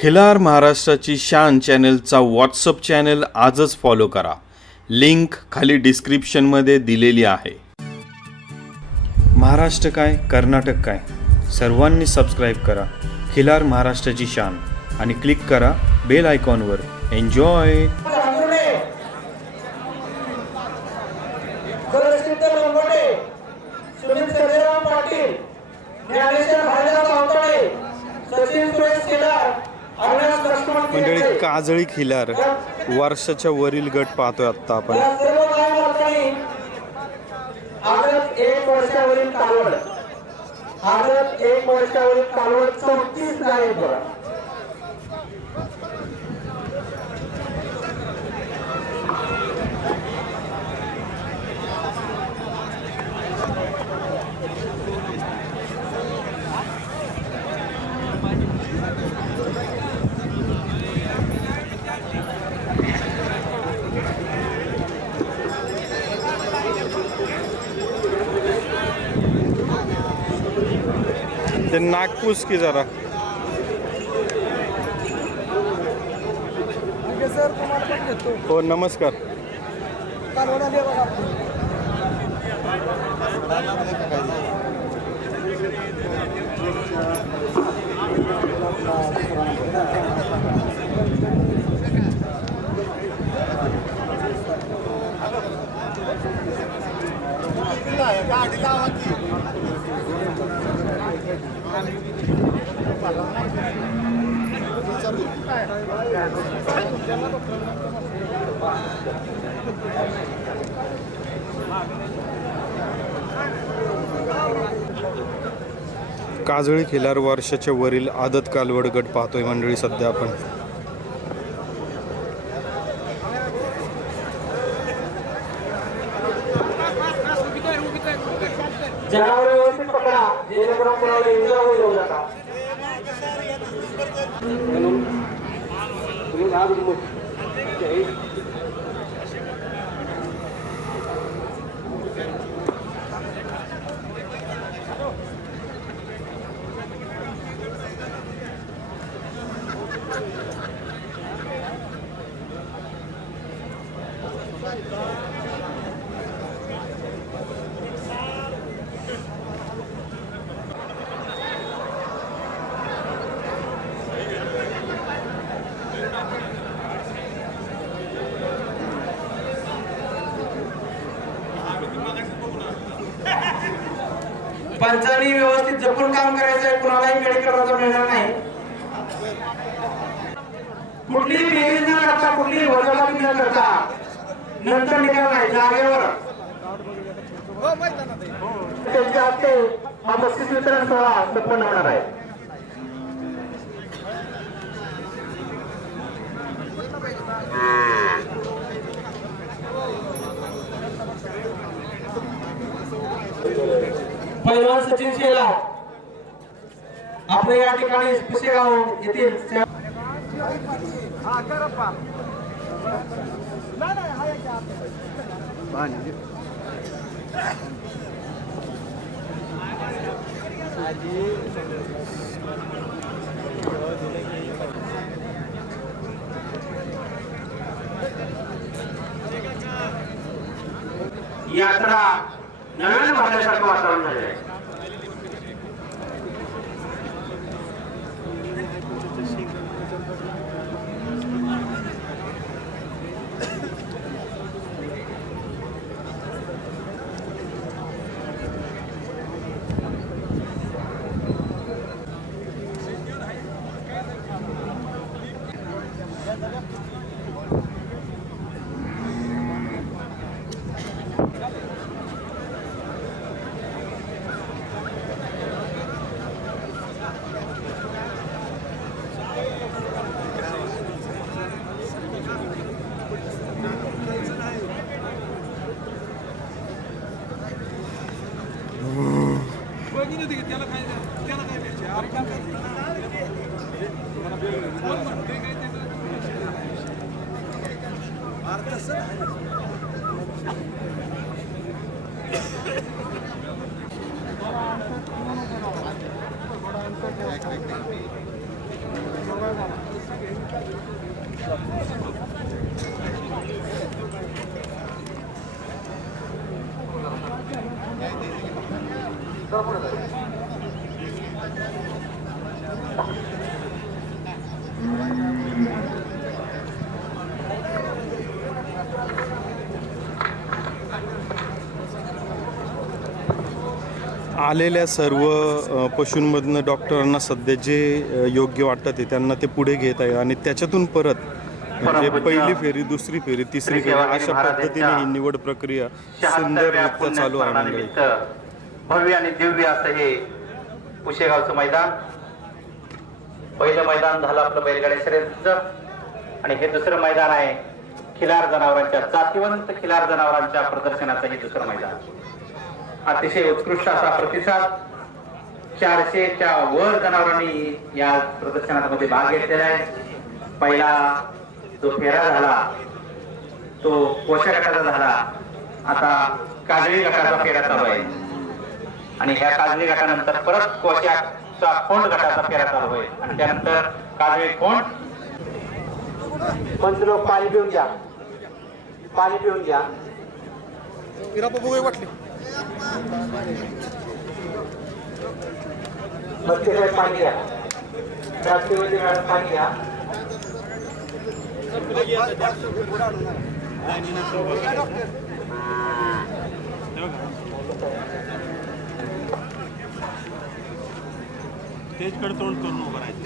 खिलार महाराष्ट्राची शान चॅनलचा WhatsApp channel आजच फॉलो करा. लिंक खाली डिस्क्रिप्शनमध्ये दिलेली आहे. महाराष्ट्र काय, कर्नाटक काय, सर्वांनी सबस्क्राईब करा खिलार महाराष्ट्राची शान आणि क्लिक करा बेल आयकॉनवर. एन्जॉय. मंडळी, काजळी खिलार वर्षाच्या वरील गट पाहतोय आता आपण. एक वर्षावरील कालवड 34 आहे बघा. ते नागपूस की जरा सर तुम्हाला पण घेतो. हो, नमस्कार. कालवड आली बघा. काजळी खिलार वर्षाच्या वरील आदत कालवड गट पाहतोय मंडळी सध्या आपण. जनावर व्यवस्थित पकडा जेणेकरून कोणाला इंजुरी होऊ नका. पंचांनी व्यवस्थित जपून काम करायचं आहे. कुणालाही वेळ करायचा मिळणार नाही. कुठलीही बेरीज न करता, कुठलीही वजाबाकी न करता नंतर निकाल नाही, जागेवर त्यांच्या हस्ते हा बक्षीस वितरण सोहळा संपन्न होणार आहे. पैलवान सचिन शेलार आपल्या या ठिकाणी पुसेगाव येथील यात्रा नव्याने भरण्यासारखं वातावरण झाले आहे. आलेल्या सर्व पशूंमधनं डॉक्टरांना सध्या जे योग्य वाटतं ते त्यांना ते पुढे घेत आहे आणि त्याच्यातून परत म्हणजे पहिली फेरी, दुसरी फेरी, तिसरी फेरी अशा पद्धतीने ही निवड प्रक्रिया सुंदररित्या चालू आहे मंडळी. भव्य आणि दिव्य असं हे पुशेगावचं मैदान. पहिलं मैदान झालं आपलं बैलगाड्या शर्यतीचं आणि हे दुसरं मैदान आहे खिलार जनावरांच्या, जातिवंत खिलार जनावरांच्या प्रदर्शनाचं हे दुसरं मैदान. अतिशय उत्कृष्ट असा प्रतिसाद 400च्या वर जनावरांनी या प्रदर्शनामध्ये भाग घेतलेला आहे. पहिला जो फेरा झाला तो कोशा गटाचा झाला. आता काजळी गटाचा फेरा चालू आहे आणि ह्या काजळी गटानंतर परत कोशाचा खोंड गटाचा फेरा चालू होईल आणि त्यानंतर काजळी खोंड. पंच लोक पाणी पिऊन घ्या, पाणी पिऊन घ्या. मस्ती पाणी घ्या, राष्ट्रवादी मॅडम पाणी घ्या. स्टेजकडे तोंड करून उभं राहायचं.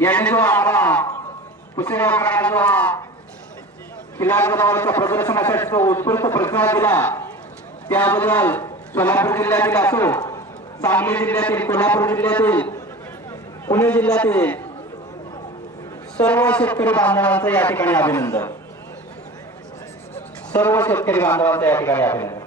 यांनी जो आम्हाला पुसेगावकरांना जो हा खिलार जनावरांच्या प्रदर्शनासाठी जो उत्स्फूर्त प्रतिसाद दिला त्याबद्दल सोलापूर जिल्ह्यातील असो, सांगली जिल्ह्यातील, कोल्हापूर जिल्ह्यातील, पुणे जिल्ह्यातील सर्व शेतकरी बांधवांचं या ठिकाणी अभिनंदन. सर्व शेतकरी बांधवांचं या ठिकाणी अभिनंदन.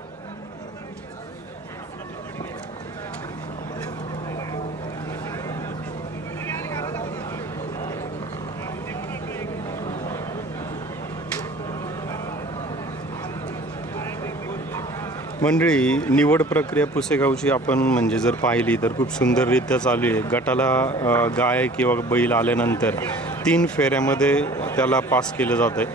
मंडळी, निवड प्रक्रिया पुसेगावची आपण म्हणजे जर पाहिली तर खूप सुंदररित्या चालू आहे. गटाला गाय किंवा बैल आल्यानंतर 3 फेऱ्यामध्ये त्याला पास केलं जातं आहे.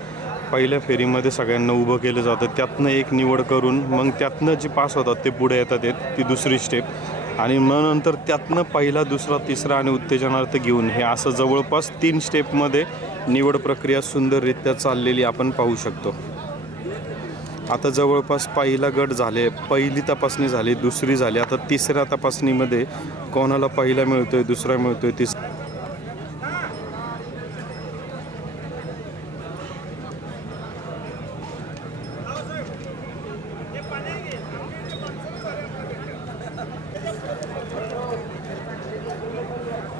पहिल्या फेरीमध्ये सगळ्यांना उभं केलं जातं, त्यातनं एक निवड करून मग त्यातनं जे पास होतात ते पुढे येतात ती दुसरी स्टेप आणि मग नंतर त्यातनं पहिला, दुसरा, तिसरा आणि उत्तेजनार्थ घेऊन हे असं जवळपास 3 स्टेपमध्ये निवड प्रक्रिया सुंदररित्या चाललेली आपण पाहू शकतो. आता जवळपास पहिला गट झाले, पहिली तपासणी झाली, दुसरी झाली, आता तिसऱ्या तपासणीमध्ये कोणाला पहिला मिळतोय, दुसरा मिळतोय, तिसरा.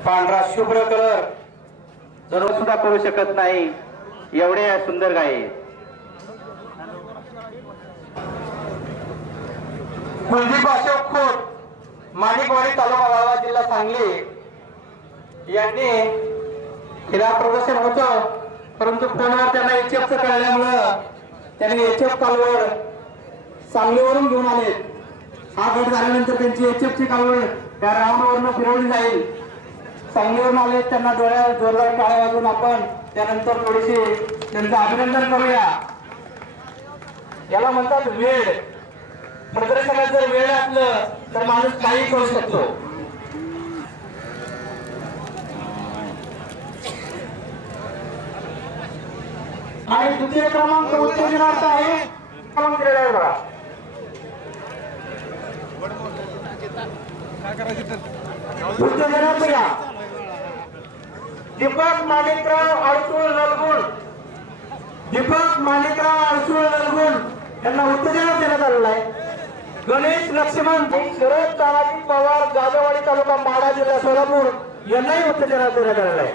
पांढरा शुभ्र कलर जरूर सुद्धा करू शकत नाही एवढे सुंदर गायी. कुलदीप अशोक खोत, माणिकवाडी तालुका वाळवा, जिल्हा सांगली यांनी खिलार प्रदर्शन होतं, परंतु फोनवर त्यांना HFचं कळल्यामुळं त्यांनी HF कालवड सांगलीवरून घेऊन आले. हा गट झाल्यानंतर त्यांची HFची कालवड त्या राऊंडवरून फिरवली जाईल. सांगलीवरून आले, त्यांना डोळ्यात जोरदार टाळ्या वाजवून आपण त्यानंतर थोडीशी त्यांचं अभिनंदन करूया. याला म्हणतात वेळ. प्रदर्शनात जर वेळ असलं तर माणूस काही करू शकतो. आणि द्वितीय क्रमांक उत्तेजनार्थ आहे क्रमांक दिलेला आहे बघा. उत्तेजनार्थ घ्या. दीपक माणिकराव अडसूळ नलगुण. दीपक माणिकराव अडसूळ नलगुण यांना उत्तेजनार्थ देण्यात आलेला आहे. गणेश लक्ष्मण शरद तानाजी पवार जाधववाडी तालुका माढा जिल्हा सोलापूर यांनाही उत्तेजनार्थ देण्यात आलेला आहे.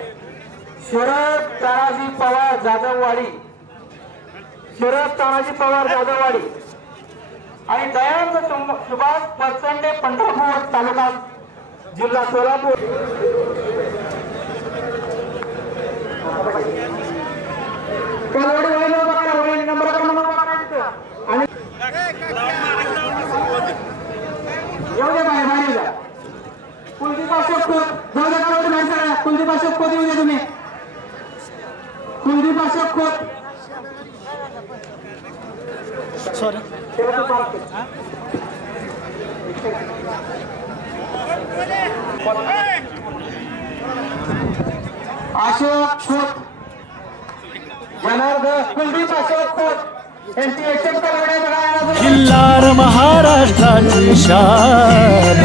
शरद तानाजी पवार जाधववाडी, शरद तानाजी पवार जाधववाडी आणि दयानंद सुभाष परचंडे पंढरपूर तालुका जिल्हा सोलापूर. नंबर आणि एवढे बाहेर जा. कुलदीप अशोक खोत जाऊ द्या. कालवडी बाहेर सगळ्या. कुलदीप अशोक खोत येऊ द्या तुम्ही. कुलदीप अशोक खोत अशोक खोत जनार्दन कुलदीप अशोक खोत यांची एकच कालवडी बघा. खिल्लार महाराष्ट्राची शान